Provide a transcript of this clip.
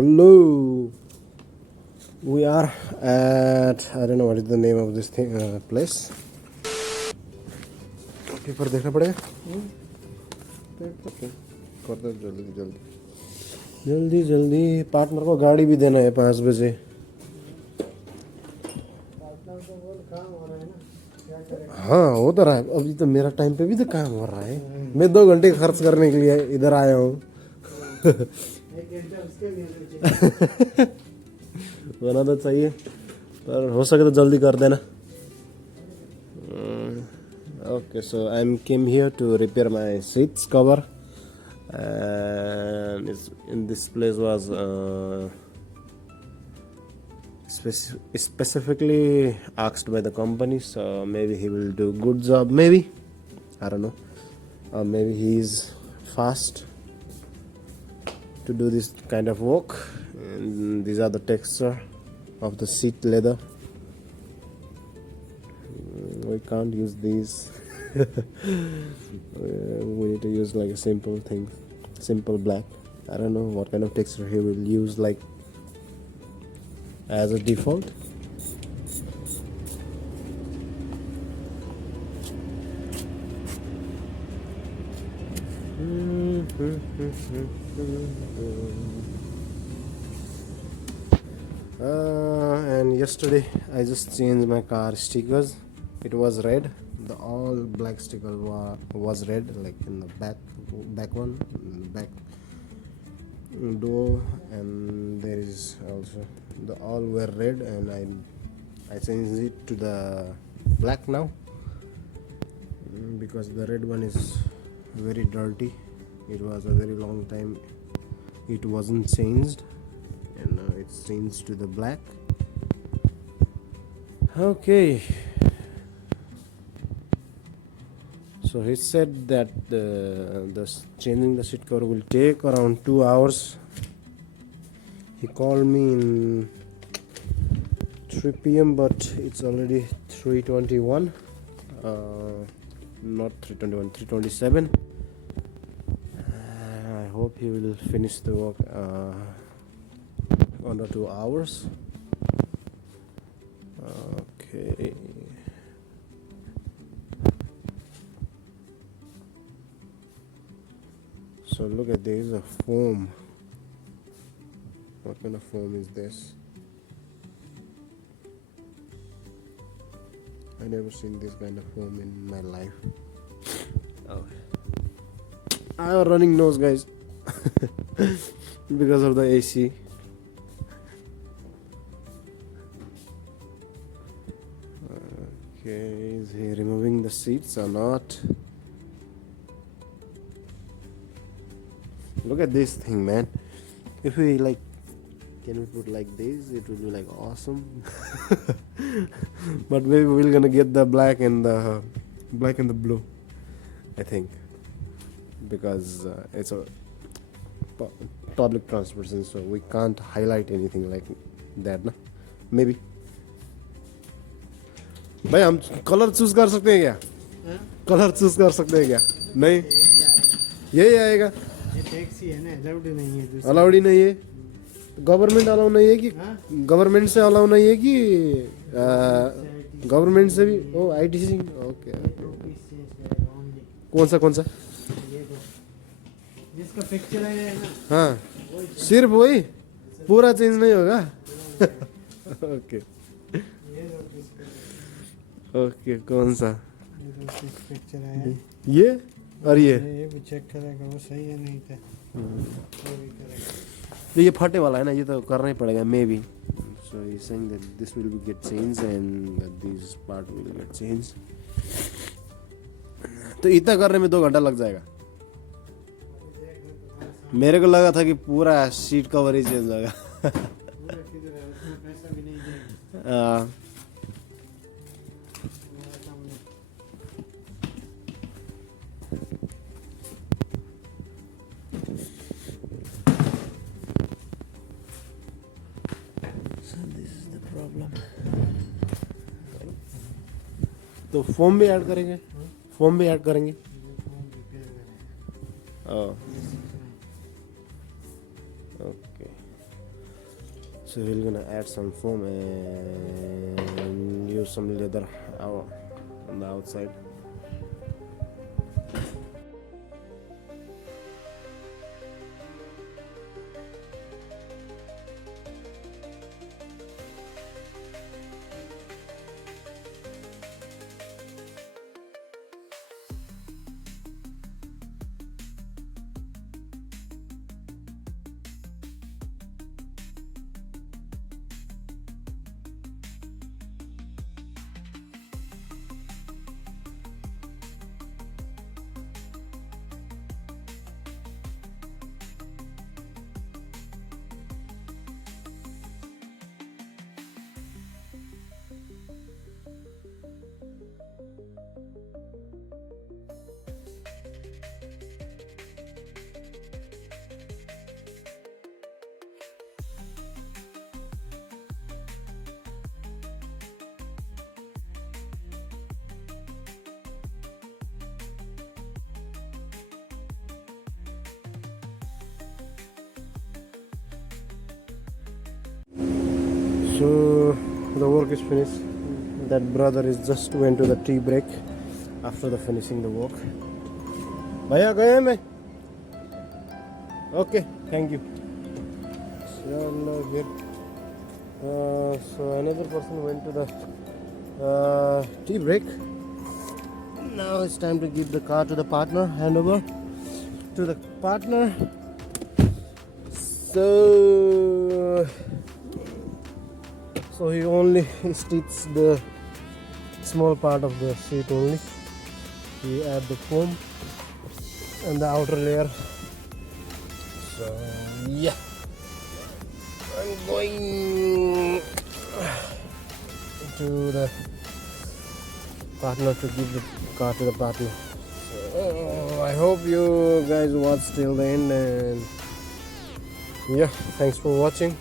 Hello, we are at, I don't know what is the name of this thing place. Paper देखना पड़ेगा. कर दो जल्दी जल्दी जल्दी जल्दी. पार्टनर को गाड़ी भी देना है 5 बजे. हाँ हो तो रहा है. अभी तो मेरा टाइम पे भी तो काम हो रहा है. मैं 2 घंटे खर्च करने के लिए इधर आया हूँ. होना तो चाहिए पर हो सके तो जल्दी कर देना. Okay, so I came here to repair my seats cover, and in this place was specifically asked by the company, so maybe he will do good job, maybe, I don't know, or maybe he is fast to do this kind of work. And these are the texture of the seat leather. We can't use these. We need to use like a simple thing, simple black. I don't know what kind of texture he will use, like as a default. And yesterday I just changed my car stickers. It was red. The all black sticker was red, like in the back one, in the back door, and there is also the all were red, and I changed it to the black now because the red one is very dirty. It was a very long time it wasn't changed, and now it's changed to the black. Okay. So he said that the changing the seat cover will take around 2 hours. He called me in 3 p.m. but it's already 3:21. Not 3:21, 3:27. I hope he will finish the work under 2 hours. Okay. So look at this, a foam. What kind of foam is this? I never seen this kind of foam in my life. Oh, I have a running nose, guys, because of the AC. Okay, is he removing the seats or not? Look at this thing, man. If we like, can we put like this? It will be like awesome. But maybe we're gonna get the black and the blue, I think, because it's a public transportation, so we can't highlight anything like that, na? Maybe. भाई हम colour choose कर सकते हैं क्या? Colour choose कर सकते हैं क्या? नहीं, यही आएगा. ये टैक्सी है ना, अलाउड नहीं है. अलाउड ही नहीं है. गवर्नमेंट अलाउ नहीं है कि गवर्नमेंट से अलाउ नहीं है कि गवर्नमेंट से भी? ओ आईटीसी. ओके. कौन सा जिसका पिक्चर है ना, हाँ, सिर्फ वही, पूरा चेंज नहीं होगा. Okay okay. कौन सा पिक्चर है ये और ये भी चेक करेगा वो सही है नहीं तो तो ये फटे वाला है ना, ये तो करना ही पड़ेगा may be. So he's saying that this will get changed and that this part will get changed. तो इतना करने में 2 घंटा लग जाएगा. मेरे को लगा था कि पूरा सीट कवर ही चेंज होगा. तो फॉर्म भी ऐड करेंगे. फॉर्म भी ऐड करेंगे. Okay. So we're gonna add some foam and use some leather on the outside. So the work is finished. That brother is just went to the tea break after the finishing the work. Bhaiya gaya mein? Okay, thank you. So another person went to the tea break. Now it's time to give the car to the partner, hand over to the partner. So he only stitches the small part of the seat only. He add the foam and the outer layer. So yeah, I'm going to the partner to give the car to the partner. So I hope you guys watch till the end, and yeah, thanks for watching.